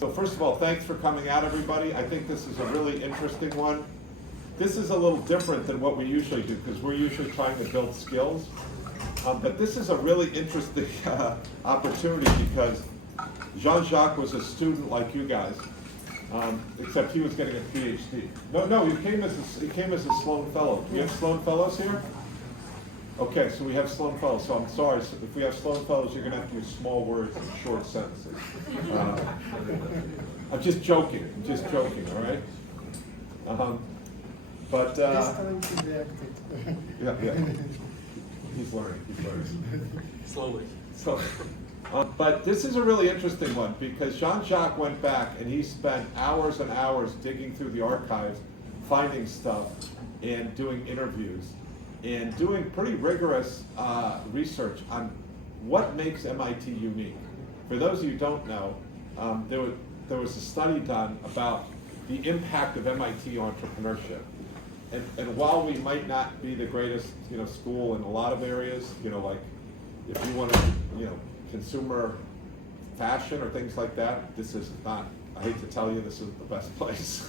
So first of all, thanks for coming out, everybody. I think this is a really interesting one. This is a little different than what we usually do because we're usually trying to build skills. But this is a really interesting opportunity because Jean-Jacques was a student like you guys, except he was getting a PhD. No, he came as a Sloan Fellow. Do we have Sloan Fellows here? Okay, so we have Sloan Fellows. So I'm sorry, so if we have Sloan Fellows, you're going to have to use small words and short sentences. I'm just joking, all right? But this time to be acted. yeah. He's learning. Slowly. So, but this is a really interesting one because Jean-Jacques went back and he spent hours and hours digging through the archives, finding stuff, and doing interviews, and doing pretty rigorous research on what makes MIT unique. For those of you who don't know, there was a study done about the impact of MIT entrepreneurship. And while we might not be the greatest, school in a lot of areas, like if you want to, consumer fashion or things like that, this is not, I hate to tell you, this isn't the best place.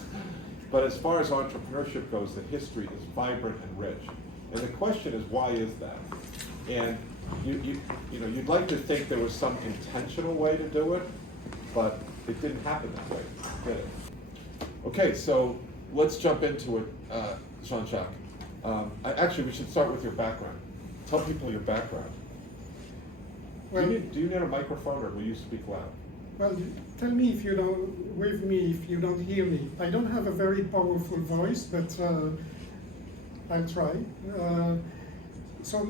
But as far as entrepreneurship goes, the history is vibrant and rich. And the question is, why is that? And you'd like to think there was some intentional way to do it, but it didn't happen that way, did it? Okay, so let's jump into it, Jean-Jacques. Actually, we should start with your background. Tell people your background. Well, do you need a microphone, or will you speak loud? Well, tell me if you don't hear me. I don't have a very powerful voice, but I'll try. So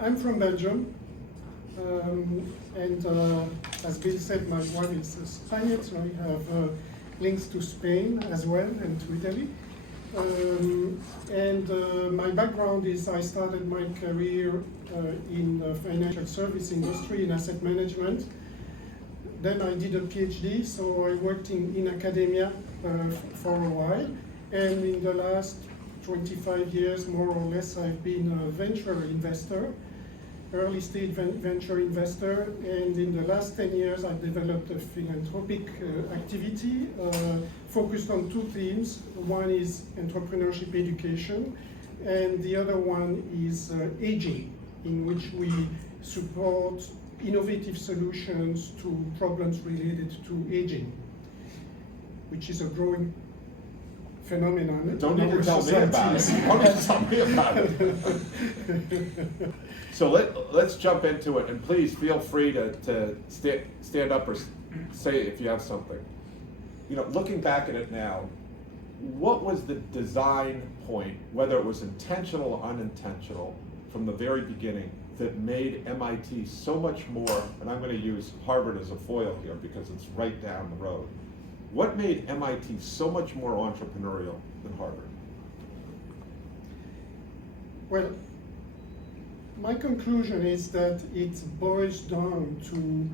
I'm from Belgium, and as Bill said, my wife is Spaniard, so I have links to Spain as well and to Italy. My background is I started my career in the financial service industry in asset management. Then I did a PhD, so I worked in academia for a while. And in the last 25 years, more or less, I've been a venture investor, early stage venture investor. And in the last 10 years, I've developed a philanthropic activity focused on two themes. One is entrepreneurship education, and the other one is aging, in which we support innovative solutions to problems related to aging, which is a growing phenomenon. Don't need to tell me about it. Don't need to tell me about it. So let's jump into it, and please feel free to stand up or say if you have something. Looking back at it now, what was the design point, whether it was intentional or unintentional, from the very beginning, that made MIT so much more, and I'm going to use Harvard as a foil here because it's right down the road. What made MIT so much more entrepreneurial than Harvard? Well, my conclusion is that it boils down to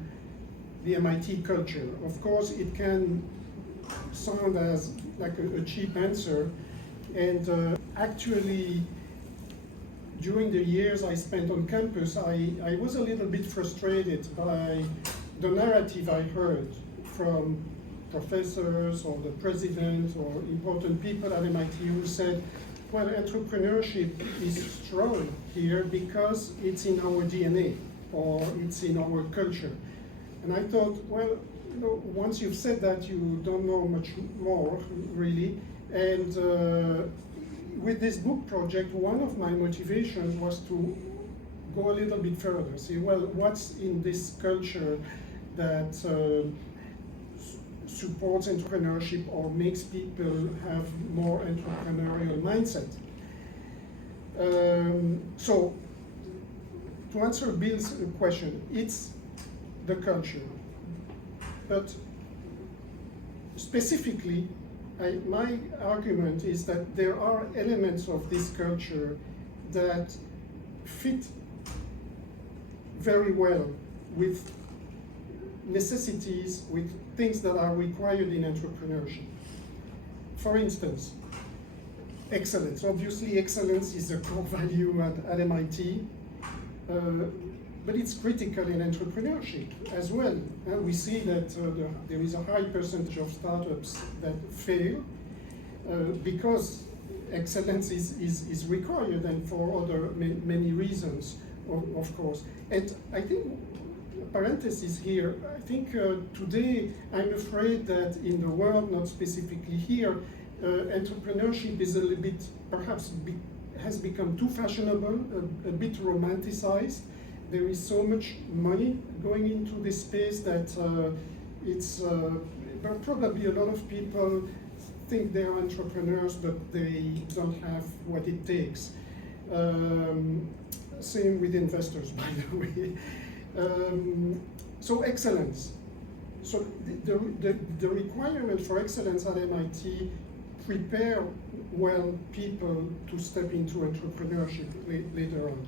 the MIT culture. Of course, it can sound as like a cheap answer, and actually, during the years I spent on campus, I was a little bit frustrated by the narrative I heard from professors or the president or important people at MIT who said, well, entrepreneurship is strong here because it's in our DNA or it's in our culture. And I thought, well, once you've said that, you don't know much more, really. And with this book project, one of my motivations was to go a little bit further, see, well, what's in this culture that supports entrepreneurship or makes people have more entrepreneurial mindset. So, to answer Bill's question, it's the culture. But specifically, my argument is that there are elements of this culture that fit very well with necessities, with things that are required in entrepreneurship. For instance, excellence. Obviously, excellence is a core value at MIT. but it's critical in entrepreneurship as well. We see that there is a high percentage of startups that fail because excellence is required, and for other many reasons, of course. And I think, parenthesis here, I think today I'm afraid that in the world, not specifically here, entrepreneurship is a little bit, perhaps has become too fashionable, a bit romanticized. There is so much money going into this space that it's probably a lot of people think they're entrepreneurs, but they don't have what it takes. Same with investors, by the way. So excellence. So the requirement for excellence at MIT prepare well people to step into entrepreneurship later on.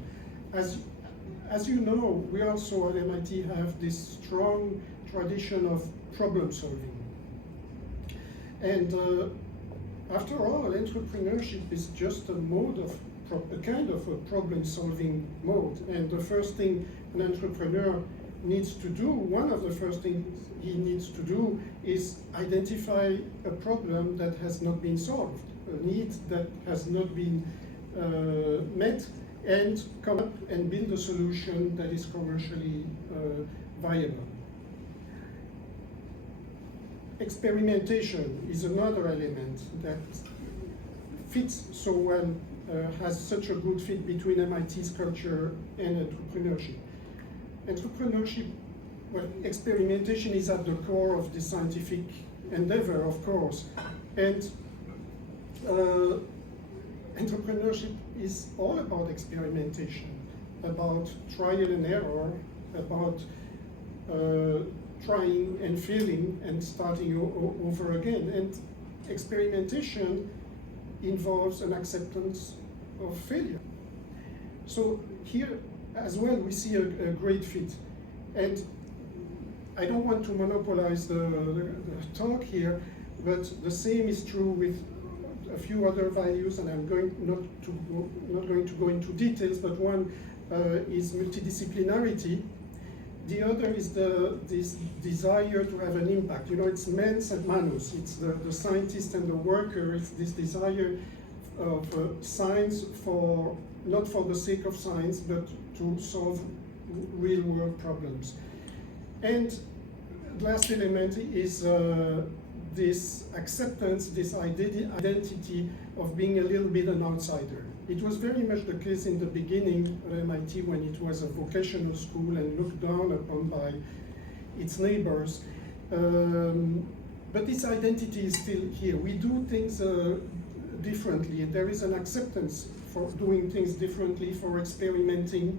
As you know, we also at MIT have this strong tradition of problem solving. And after all, entrepreneurship is just a mode of, a kind of a problem solving mode. And the first thing an entrepreneur needs to do, one of the first things he needs to do is identify a problem that has not been solved, a need that has not been met, and come up and build a solution that is commercially viable. Experimentation is another element that fits so well, has such a good fit between MIT's culture and entrepreneurship. Entrepreneurship, well, experimentation is at the core of the scientific endeavor, of course, and entrepreneurship is all about experimentation, about trial and error, about trying and failing and starting over again. And experimentation involves an acceptance of failure. So here as well we see a great fit. And I don't want to monopolize the talk here, but the same is true with a few other values, and I'm not going to go into details, but one is multidisciplinarity. The other is this desire to have an impact. You know, it's mens et manus. It's the scientist and the worker. It's this desire of science for, not for the sake of science, but to solve real world problems. And the last element is this acceptance, this identity of being a little bit an outsider. It was very much the case in the beginning at MIT when it was a vocational school and looked down upon by its neighbors. But this identity is still here. We do things differently. There is an acceptance for doing things differently, for experimenting.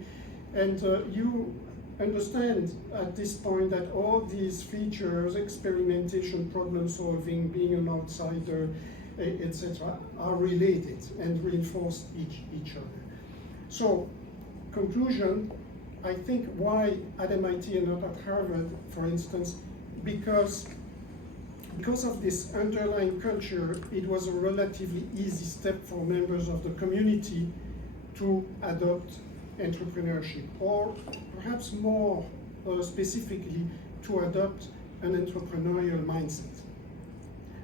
And you understand at this point that all these features, experimentation, problem solving, being an outsider, etc., are related and reinforce each other. So, conclusion, I think why at MIT and not at Harvard, for instance, because of this underlying culture, it was a relatively easy step for members of the community to adopt entrepreneurship, or perhaps more specifically, to adopt an entrepreneurial mindset.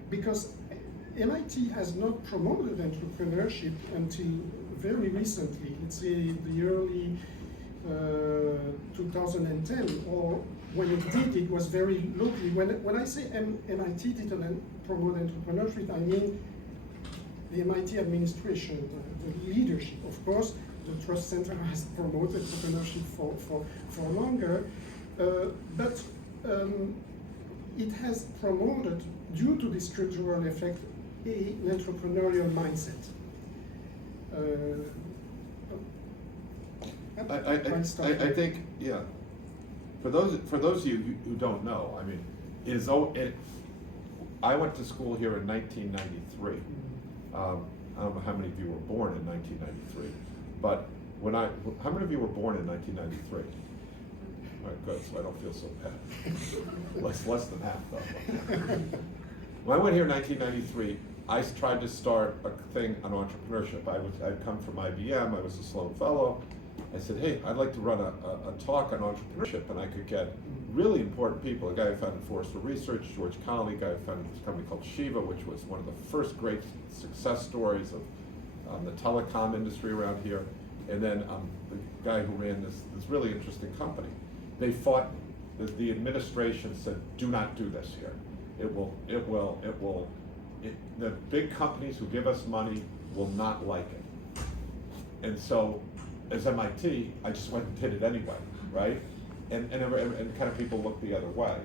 Because MIT has not promoted entrepreneurship until very recently, let's say the early 2010, or when it did, it was very locally. When I say MIT didn't promote entrepreneurship, I mean the MIT administration, the leadership. Of course, the Trust Center has promoted entrepreneurship for longer, but it has promoted, due to this cultural effect, an entrepreneurial mindset. I think, yeah. For those of you who don't know, I mean, I went to school here in 1993. I don't know how many of you were born in 1993, but how many of you were born in 1993? All right, good. So I don't feel so bad. less than half though. When I went here in 1993, I tried to start a thing on entrepreneurship. I'd come from IBM. I was a Sloan fellow. I said, hey, I'd like to run a talk on entrepreneurship, and I could get really important people. A guy who founded Forrester Research, George Connolly, a guy who founded this company called Shiva, which was one of the first great success stories of the telecom industry around here. And then the guy who ran this really interesting company. They fought, the administration said, do not do this here. The big companies who give us money will not like it. And so, as MIT, I just went and did it anyway, right? And kind of people looked the other way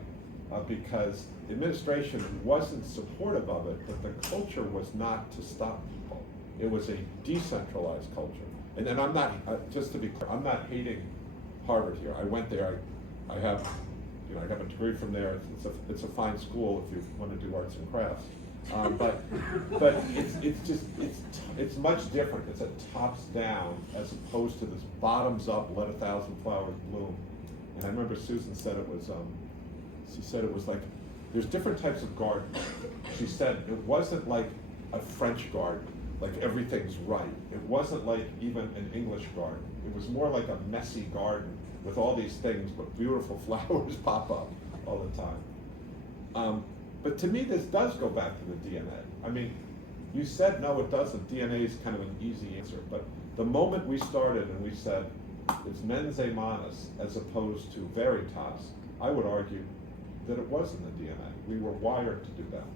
because the administration wasn't supportive of it, but the culture was not to stop people. It was a decentralized culture. And I'm not, just to be clear, I'm not hating Harvard here. I went there, I have a degree from there. It's a fine school if you want to do arts and crafts. But it's much different. It's a tops down as opposed to this bottoms up, let 1,000 flowers bloom. And I remember Susan said it was, she said it was like, there's different types of gardens. She said it wasn't like a French garden, like everything's right. It wasn't like even an English garden. It was more like a messy garden with all these things, but beautiful flowers pop up all the time. But to me, this does go back to the DNA. I mean, you said, no, it doesn't. DNA is kind of an easy answer. But the moment we started and we said, it's mens et manus as opposed to veritas, I would argue that it was in the DNA. We were wired to do that.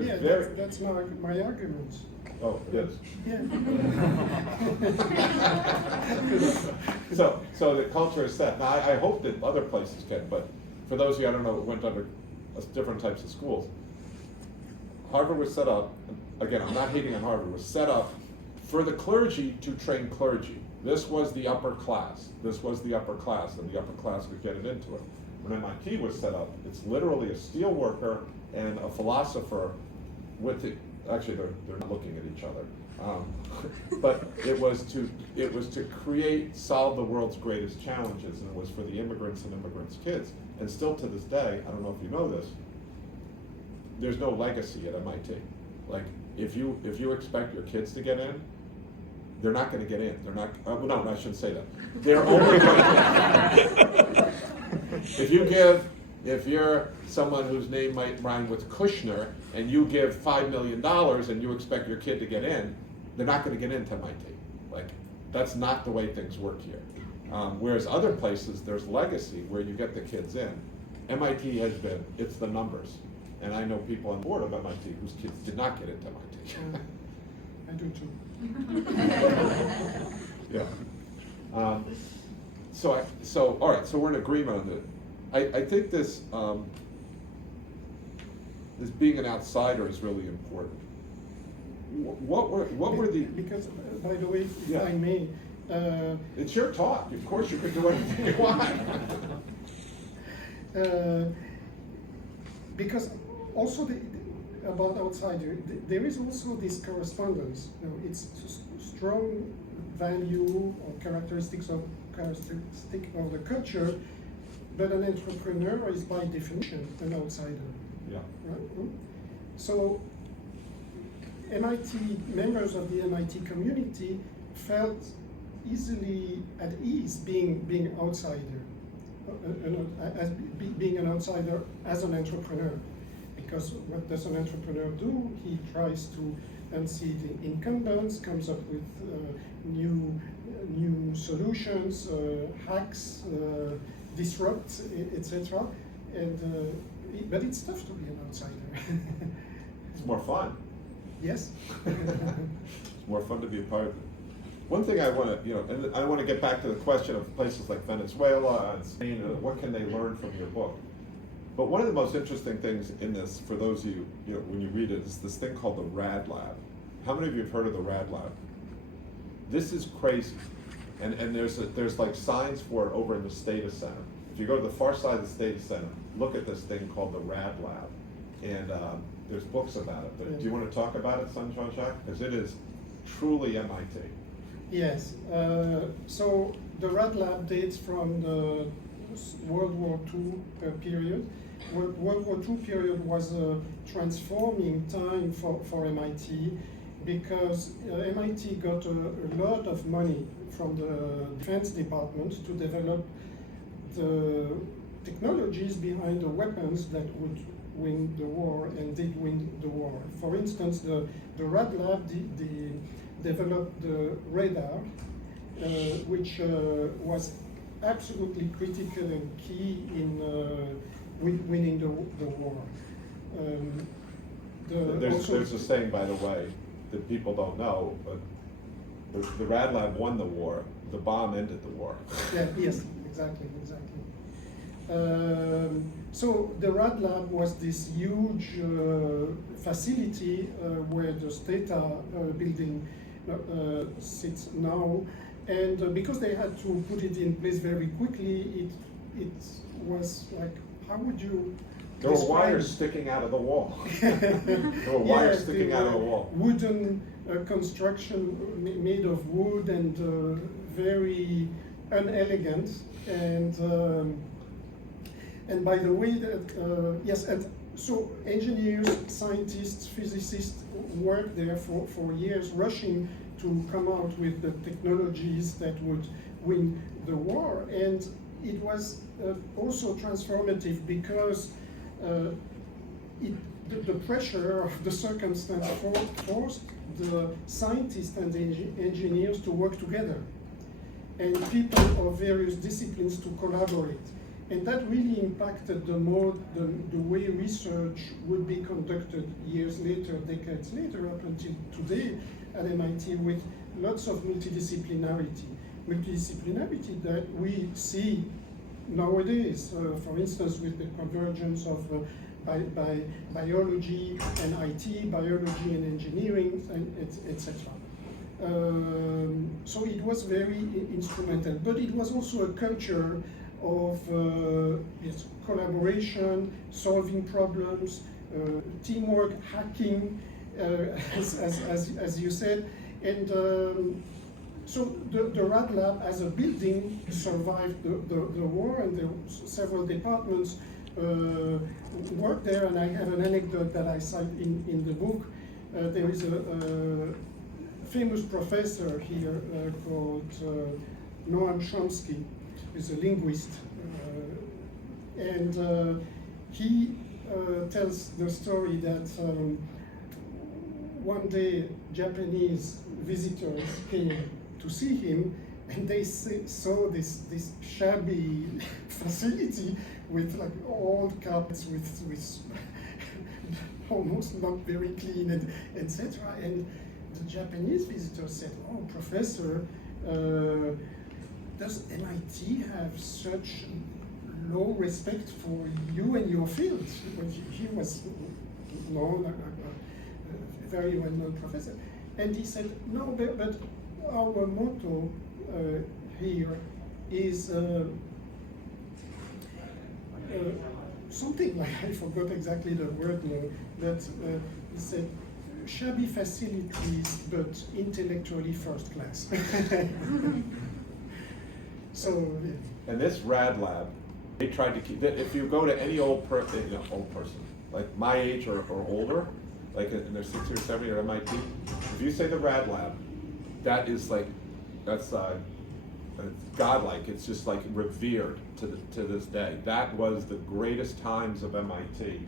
Yeah, that's my argument. Oh, yes. Yeah. So the culture is set. Now, I hope that other places can, but for those of you, I don't know, who went under different types of schools, Harvard was set up, again, I'm not hating on Harvard, was set up for the clergy to train clergy. This was the upper class. This was the upper class, and the upper class could get it into it. When MIT was set up, it's literally a steel worker and a philosopher with the, actually they're not looking at each other. But it was to solve the world's greatest challenges, and it was for the immigrants and immigrants' kids. And still to this day, I don't know if you know this, there's no legacy at MIT. Like, if you expect your kids to get in, they're not going to get in. They're not. Well, no, I shouldn't say that. They're only going to. If you're someone whose name might rhyme with Kushner, and you give $5 million and you expect your kid to get in, they're not going to get into MIT. Like, that's not the way things work here. Whereas other places, there's legacy where you get the kids in. MIT has been, it's the numbers. And I know people on board of MIT whose kids did not get into MIT. I do too. Yeah. So all right, so we're in agreement on that. I think this being an outsider is really important. What were the... Because, by the way, if Yeah. I may... It's your talk. Of course you can do anything you want. Because also about outsider, there is also this correspondence. You know, it's strong value or characteristic of the culture, but an entrepreneur is by definition an outsider. Yeah. Right? So MIT members of the MIT community felt easily at ease being outsider, being an outsider as an entrepreneur. Because what does an entrepreneur do? He tries to unseat the incumbents, comes up with new solutions, hacks, disrupt, etc. But it's tough to be an outsider. It's more fun. Yes. It's more fun to be a part of it. One thing I want to, and I want to get back to the question of places like Venezuela and Spain, what can they learn from your book? But one of the most interesting things in this, for those of you, when you read it, is this thing called the RAD Lab. How many of you have heard of the RAD Lab? This is crazy. And there's like signs for it over in the Stata Center. If you go to the far side of the Stata Center, look at this thing called the RAD Lab. And there's books about it. But do you want to talk about it, Jean-Jacques? Because it is truly MIT. Yes. So the RAD Lab dates from the World War II period. World War II period was a transforming time for MIT, because MIT got a lot of money from the Defense Department to develop the technologies behind the weapons that would win the war and did win the war. For instance, the Rad Lab developed the radar, which was absolutely critical and key in winning the war. There's a saying, by the way, that people don't know, but the Rad Lab won the war. The bomb ended the war. Yeah, yes, exactly. So the Rad Lab was this huge facility where the Stata building sits now, and because they had to put it in place very quickly, it was like, how would you? There were wires sticking out of the wall. There were wires sticking out of the wall. Wooden construction made of wood and very unelegant. And by the way, yes, and so engineers, scientists, physicists worked there for years, rushing to come out with the technologies that would win the war. And it was also transformative because the pressure of the circumstance forced the scientists and the engineers to work together, and people of various disciplines to collaborate. And that really impacted the way research would be conducted years later, decades later, up until today at MIT, with lots of multidisciplinarity. Multidisciplinarity that we see nowadays, for instance, with the convergence of biology and IT, biology and engineering, and etc. So it was very instrumental, but it was also a culture of yes, collaboration, solving problems, teamwork, hacking, as you said, and so the Rad Lab as a building survived the war, and there were several departments worked there, and I have an anecdote that I cite in the book. There is a famous professor here called Noam Chomsky, who's a linguist, and he tells the story that one day Japanese visitors came to see him, and they saw this shabby facility with like old carpets with almost not very clean, and etc. And the Japanese visitor said, "Oh, professor, does MIT have such low respect for you and your field?" He was known, a very well-known professor, and he said, "No, but our motto here is something like, I forgot exactly the word now, but he said, shabby facilities, but intellectually first class." So, yeah. And this Rad Lab, they tried to keep, if you go to any old person, like my age or older, like in their 60 or 70 or MIT, if you say the Rad Lab, that is like, that's godlike. It's just like revered to this day. That was the greatest times of MIT,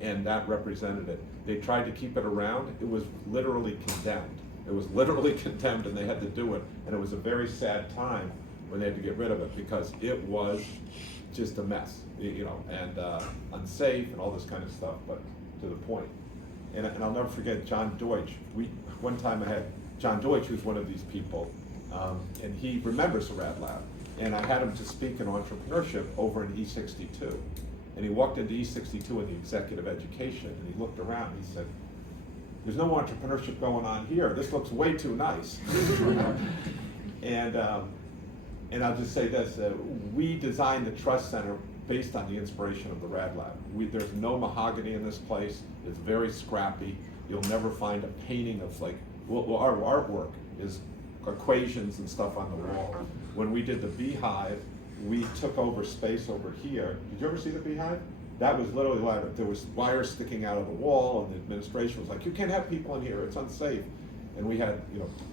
and that represented it. They tried to keep it around. It was literally condemned. It was literally condemned, and they had to do it. And it was a very sad time when they had to get rid of it, because it was just a mess, and unsafe and all this kind of stuff, but to the point. And I'll never forget John Deutsch. One time I had John Deutsch, who's one of these people, and he remembers the Rad Lab. And I had him to speak in entrepreneurship over in E62. And he walked into E62 in the executive education, and he looked around, and he said, "There's no entrepreneurship going on here. This looks way too nice." And I'll just say this, we designed the Trust Center based on the inspiration of the Rad Lab. There's no mahogany in this place. It's very scrappy. You'll never find a painting of our artwork is equations and stuff on the wall. When we did the Beehive, we took over space over here. Did you ever see the Beehive? That was literally like, there was wires sticking out of the wall, and the administration was like, "You can't have people in here, it's unsafe." And we had,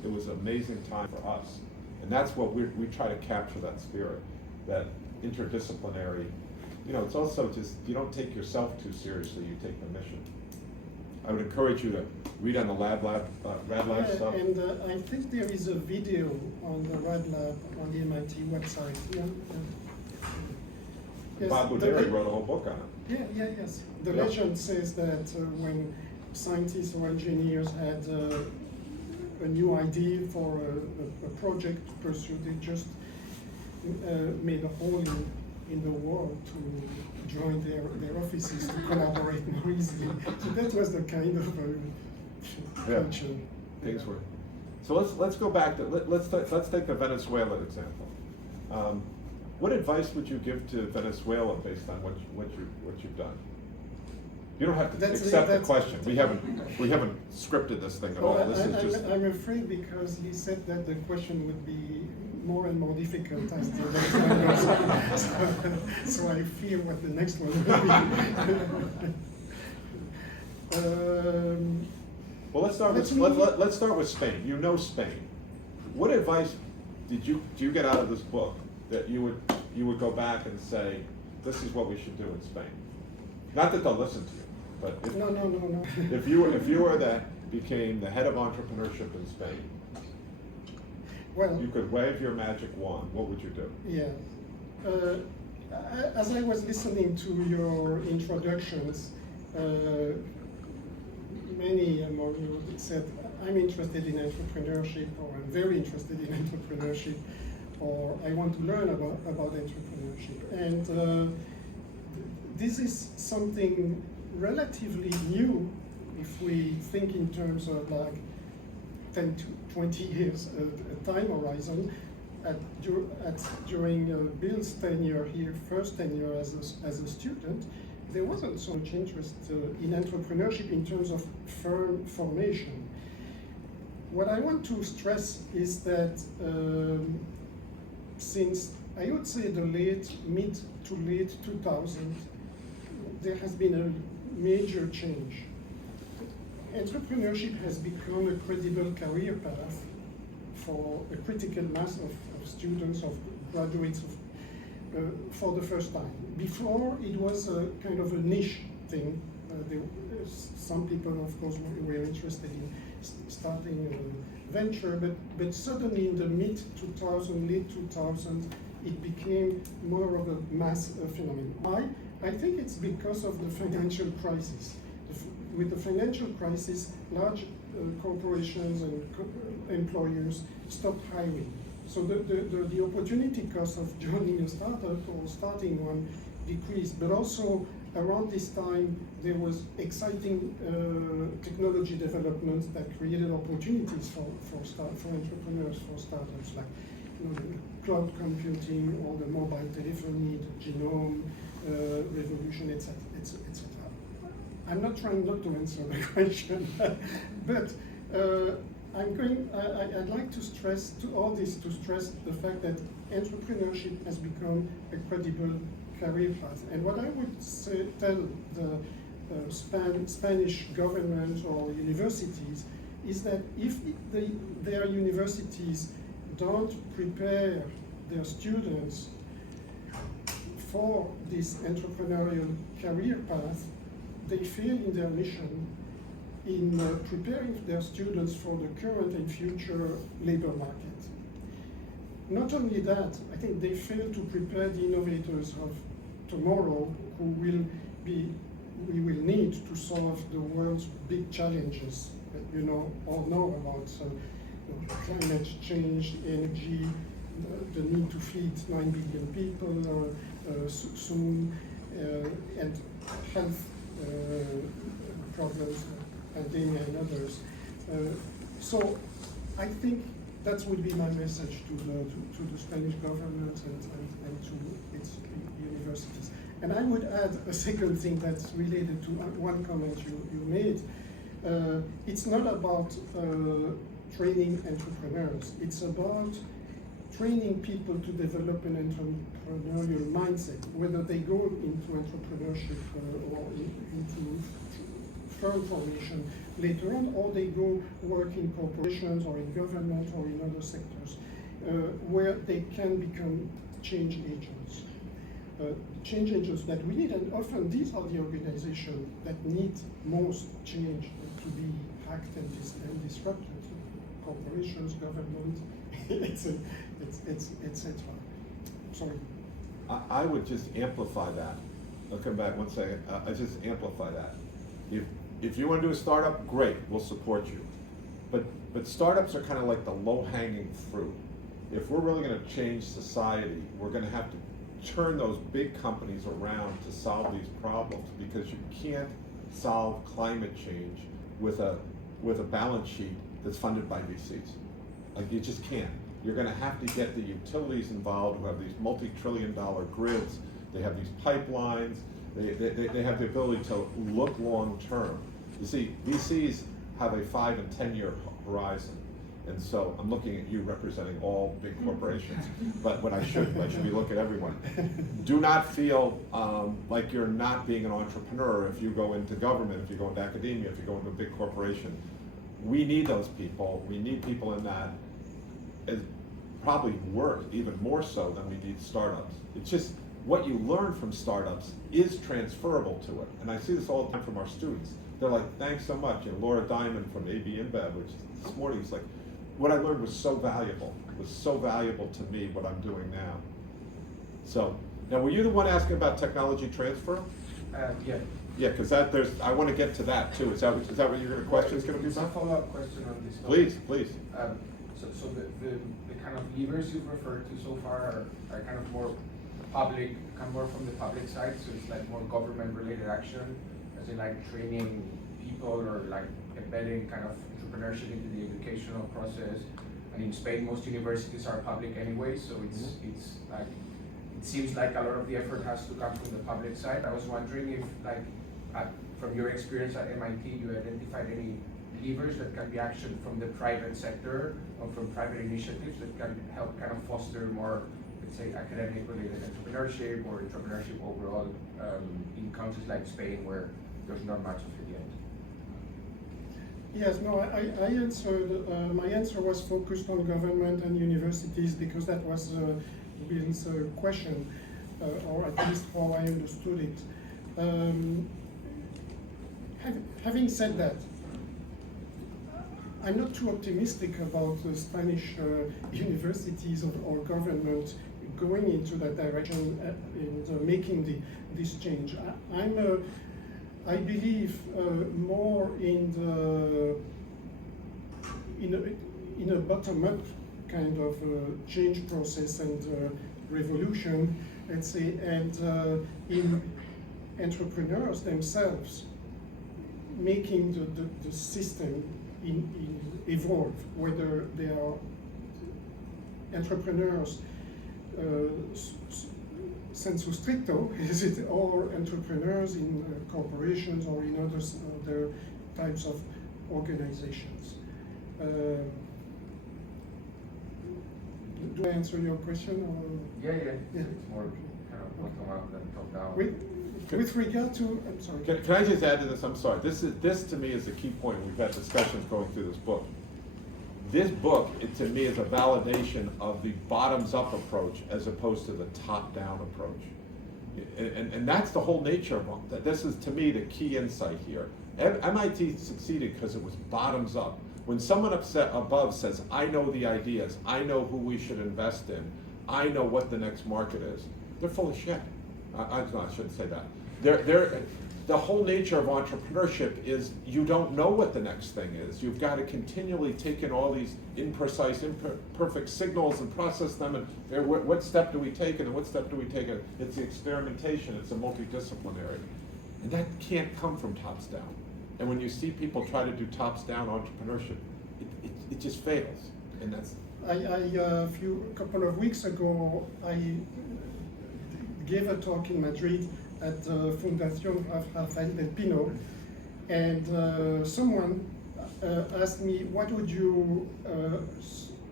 it was an amazing time for us. And that's what we try to capture, that spirit, that interdisciplinary, it's also just, you don't take yourself too seriously, you take the mission. I would encourage you to read on the Rad Lab stuff. And I think there is a video on the Rad Lab on the MIT website. Yeah. Yes, Bob Buderi wrote a whole book on it. Yes. The Yeah. legend says that when scientists or engineers had a new idea for a project to pursue, they just made a hole in the wall to join their offices to collaborate more easily. So that was the kind of culture. Things were. So let's go back to let's take the Venezuelan example. What advice would you give to Venezuela based on what you've done? You don't have to accept the question. We haven't scripted this thing at all. This is just. I'm afraid because he said that the question would be more and more difficult as the next one goes on. So I fear what the next one will be. Well, let's start with Spain. You know Spain. What advice did you get out of this book that you would go back and say, this is what we should do in Spain? Not that they'll listen to you, but if, No. if you were became the head of entrepreneurship in Spain, well, you could wave your magic wand, what would you do? Yeah. As I was listening to your introductions, many among you said, I'm interested in entrepreneurship, or I'm very interested in entrepreneurship, or I want to learn about entrepreneurship. And this is something relatively new if we think in terms of like 10 to 20 years time horizon. During Bill's tenure here, first tenure as a student, there wasn't so much interest in entrepreneurship in terms of firm formation. What I want to stress is that since I would say the mid to late 2000s, there has been a major change. Entrepreneurship has become a credible career path for a critical mass of students, of graduates, for the first time. Before, it was a kind of a niche thing. Some people, of course, were interested in starting a venture, but suddenly in the mid-2000s, late 2000s, it became more of a mass phenomenon. Why? I think it's because of the financial crisis. With the financial crisis, large corporations and employers stopped hiring. So the opportunity cost of joining a startup or starting one decreased. But also around this time, there was exciting technology developments that created opportunities for entrepreneurs, for startups, like cloud computing or the mobile telephony, the genome revolution, etc., etc. I'm not trying not to answer the question, but I'd like to stress to stress the fact that entrepreneurship has become a credible career path. And what I would tell the Spanish government or universities is that if their universities don't prepare their students for this entrepreneurial career path, they fail in their mission in preparing their students for the current and future labor market. Not only that, I think they fail to prepare the innovators of tomorrow who we will need to solve the world's big challenges that all know about. So, climate change, energy, the need to feed 9 billion people soon, and health problems, pandemic and others. So I think that would be my message to the Spanish government and to its universities. And I would add a second thing that's related to one comment you made. It's not about training entrepreneurs. It's about training people to develop an entrepreneurial mindset, whether they go into entrepreneurship or into firm formation later on, or they go work in corporations or in government or in other sectors where they can become change agents. Change agents that we need, and often these are the organizations that need most change to be hacked and disrupted. Corporations, government, etc. Sorry. I would just amplify that. I'll come back one second. I just amplify that. If you want to do a startup, great, we'll support you. But startups are kind of like the low-hanging fruit. If we're really going to change society, we're going to have to turn those big companies around to solve these problems, because you can't solve climate change with a balance sheet that's funded by VCs. Like, you just can't. You're going to have to get the utilities involved, who have these multi-trillion-dollar grids. They have these pipelines. They have the ability to look long-term. You see, VCs have a 5 and 10-year horizon. And so I'm looking at you representing all big corporations, but what I should be looking at everyone. Do not feel like you're not being an entrepreneur if you go into government, if you go into academia, if you go into a big corporation. We need those people. We need people in that, as probably worse, even more so than we need startups. It's just what you learn from startups is transferable to it. And I see this all the time from our students. They're like, thanks so much. And Laura Diamond from AB InBev, which this morning is like, what I learned was so valuable. It was so valuable to me, what I'm doing now. So, now were you the one asking about technology transfer? Yeah. Yeah, because I want to get to that too. Is that what your question is going to be It's a about? follow-up question on this topic. Please. So the kind of levers you've referred to so far are kind of more public, come more from the public side, so it's like more government-related action, as in like training people or like embedding kind of entrepreneurship into the educational process. And in Spain, most universities are public anyway, so it's like, it seems like a lot of the effort has to come from the public side. I was wondering if, like, from your experience at MIT, you identified any levers that can be actioned from the private sector or from private initiatives that can help kind of foster more, let's say, academic-related entrepreneurship or entrepreneurship overall in countries like Spain, where there's not much of it yet. Yes, no, I answered, my answer was focused on government and universities because that was Bill's question, or at least how I understood it. Having said that, I'm not too optimistic about the Spanish universities or government going into that direction and making this change. I believe more in a bottom-up kind of change process and revolution, let's say, and in entrepreneurs themselves making the system evolve, whether they are entrepreneurs sensu stricto, is it, or entrepreneurs in corporations or in other types of organizations. Do I answer your question? Or? Yeah. Yeah. It's more kind of bottom up than top down. With regard to, I'm sorry. Can I just add to this? I'm sorry. This to me is a key point. We've had discussions going through this book. This book, to me, is a validation of the bottoms-up approach as opposed to the top-down approach. And that's the whole nature of it. This is, to me, the key insight here. MIT succeeded because it was bottoms-up. When someone above says, I know the ideas, I know who we should invest in, I know what the next market is, they're full of shit. I shouldn't say that. The whole nature of entrepreneurship is you don't know what the next thing is. You've got to continually take in all these imprecise, imperfect signals and process them, and what step do we take and what step do we take? It's the experimentation, it's a multidisciplinary. And that can't come from tops down. And when you see people try to do tops down entrepreneurship, it just fails. And that's... A couple of weeks ago, I gave a talk in Madrid at the Fundación Rafael del Pino, and someone asked me, what would you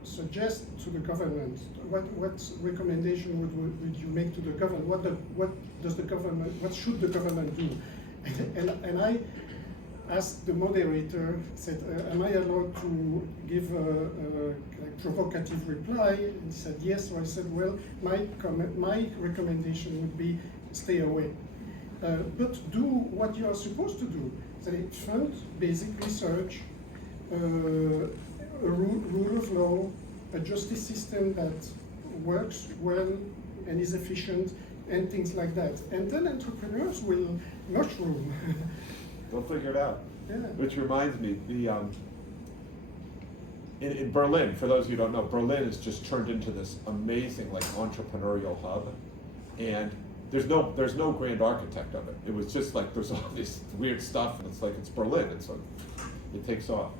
suggest to the government? What recommendation would you make to the government? What should the government do? And asked the moderator, said, am I allowed to give a provocative reply? And he said yes. So I said, well, my recommendation would be stay away. But do what you are supposed to do. Say, fund basic research, a rule of law, a justice system that works well and is efficient, and things like that. And then entrepreneurs will mushroom. They'll figure it out. Yeah. Which reminds me, in Berlin, for those of you who don't know, Berlin has just turned into this amazing like entrepreneurial hub, and there's no grand architect of it. It was just like there's all this weird stuff, and it's like it's Berlin, and so it takes off.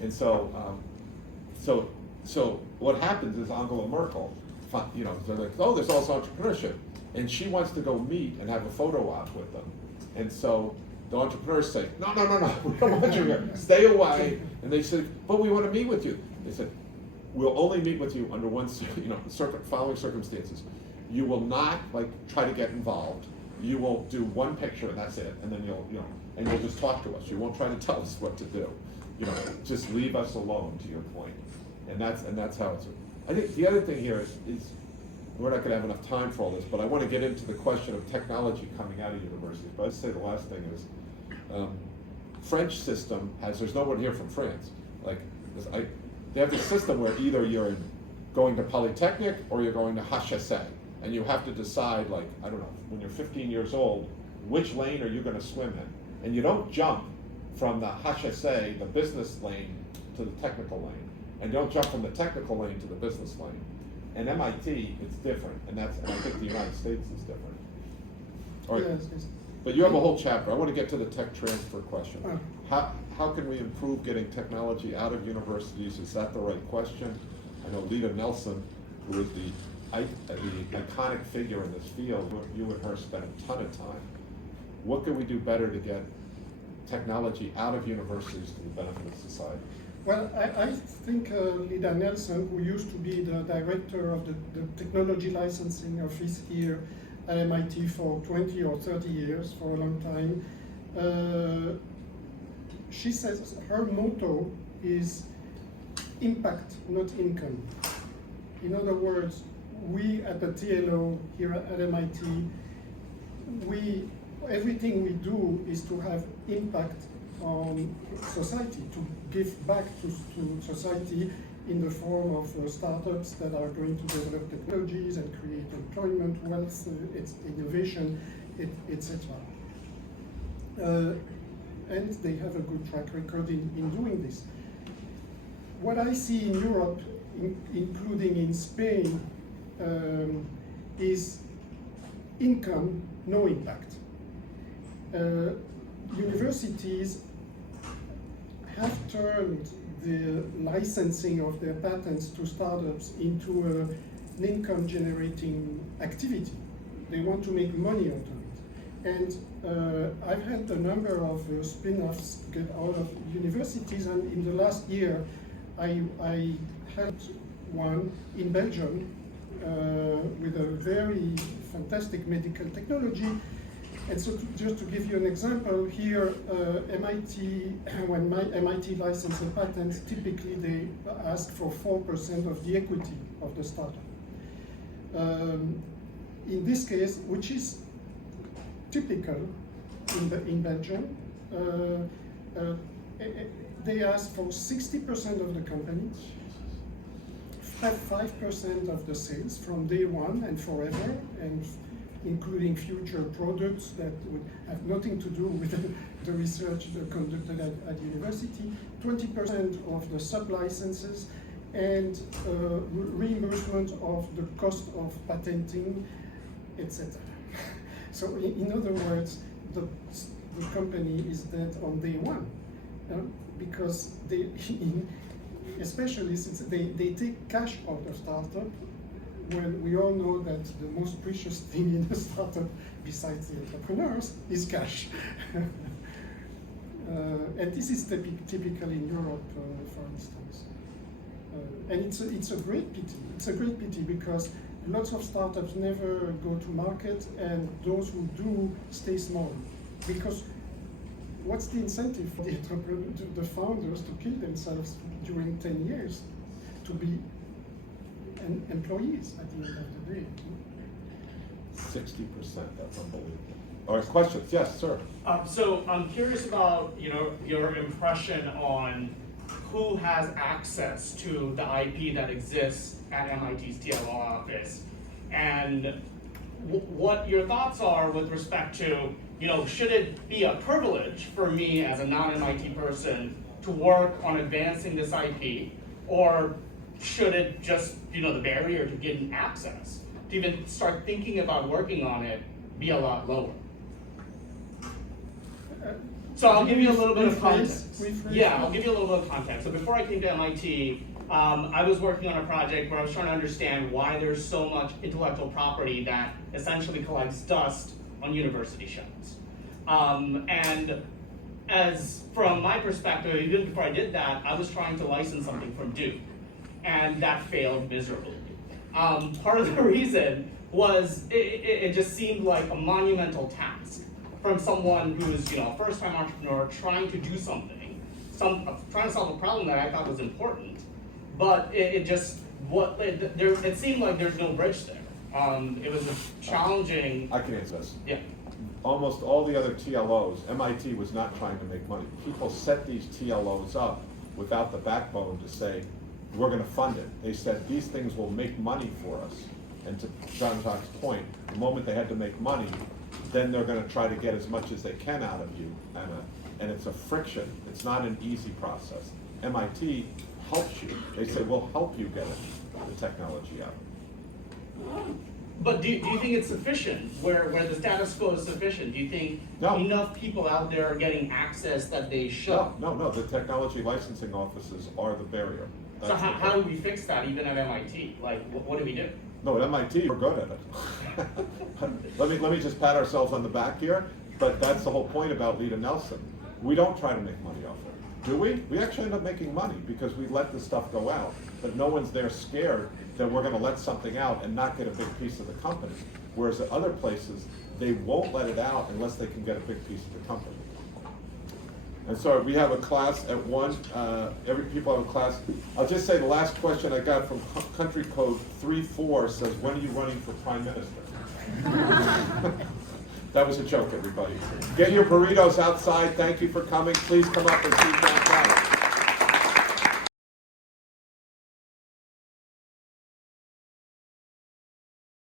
And so what happens is Angela Merkel, they're like, oh, there's also entrepreneurship, and she wants to go meet and have a photo op with them, and so the entrepreneurs say, no, we don't want you here, stay away. And they said, but we want to meet with you. They said, we'll only meet with you under following circumstances. You will not try to get involved. You will do one picture and that's it, and then you'll just talk to us. You won't try to tell us what to do. Just leave us alone, to your point. And that's how it's. I think the other thing here is we're not going to have enough time for all this, but I want to get into the question of technology coming out of universities. But I'd say the last thing is, French system there's no one here from France. They have this system where either you're going to Polytechnic or you're going to HEC, and you have to decide, I don't know, when you're 15 years old, which lane are you going to swim in? And you don't jump from the HEC, the business lane, to the technical lane, and you don't jump from the technical lane to the business lane. And MIT, it's different, and I think the United States is different. All right. Yes. But you have a whole chapter. I want to get to the tech transfer question. How can we improve getting technology out of universities? Is that the right question? I know Lita Nelson, who is the iconic figure in this field, you and her spent a ton of time. What can we do better to get technology out of universities to the benefit of society? Well, I think Lida Nelson, who used to be the director of the technology licensing office here at MIT for 20 or 30 years, for a long time, she says her motto is impact, not income. In other words, we at the TLO here at MIT, everything we do is to have impact on society, to give back to society in the form of startups that are going to develop technologies and create employment, wealth, innovation, etc. And they have a good track record in doing this. What I see in Europe, including in Spain, is income, no impact. Universities have turned the licensing of their patents to startups into an income-generating activity. They want to make money out of it. And I've had a number of spin-offs get out of universities, and in the last year, I had one in Belgium with a very fantastic medical technology. And so just to give you an example, here MIT, when MIT licenses a patent, typically they ask for 4% of the equity of the startup. In this case, which is typical in Belgium, they ask for 60% of the company, 5% of the sales from day one and forever, and including future products that would have nothing to do with the research conducted at university, 20% of the sub-licenses, and reimbursement of the cost of patenting, etc. So in other words, the company is dead on day one, because especially since they take cash out of startup, when we all know that the most precious thing in a startup, besides the entrepreneurs, is cash. And this is typical in Europe, for instance. And it's a great pity. It's a great pity because lots of startups never go to market, and those who do stay small. Because what's the incentive for the entrepreneur, the founders to kill themselves during 10 years to be employees at the end of the day? 60%, that's unbelievable. All right, questions? Yes, sir. So I'm curious about your impression on who has access to the IP that exists at MIT's TLO office, and what your thoughts are with respect to, should it be a privilege for me as a non-MIT person to work on advancing this IP, or should it just, the barrier to getting access, to even start thinking about working on it, be a lot lower? So I'll give you a little bit of context. Yeah, I'll give you a little bit of context. So before I came to MIT, I was working on a project where I was trying to understand why there's so much intellectual property that essentially collects dust on university shelves. And as from my perspective, even before I did that, I was trying to license something from Duke, and that failed miserably. Part of the reason was it just seemed like a monumental task from someone who's a first-time entrepreneur trying to do something, trying to solve a problem that I thought was important, but it seemed like there's no bridge there. It was a challenging. I can answer this. Yeah. Almost all the other TLOs, MIT was not trying to make money. People set these TLOs up without the backbone to say, we're going to fund it. They said these things will make money for us. And to Jean-Jacques' point, the moment they had to make money, then they're going to try to get as much as they can out of you, and it's a friction. It's not an easy process. MIT helps you. They say, we'll help you get the technology out. But do you think it's sufficient, where the status quo is sufficient? Do you think enough people out there are getting access that they should? No, the technology licensing offices are the barrier. So how do we fix that even at MIT? Like, what do we do? No, at MIT, we're good at it. let me just pat ourselves on the back here, but that's the whole point about Lita Nelson. We don't try to make money off it, do we? We actually end up making money because we let the stuff go out, but no one's there scared that we're going to let something out and not get a big piece of the company. Whereas at other places, they won't let it out unless they can get a big piece of the company. And so we have a class at 1, every people have a class. I'll just say the last question I got from country code 34 says, when are you running for prime minister? That was a joke, everybody. Get your burritos outside. Thank you for coming. Please come up and see Jean-Jacques.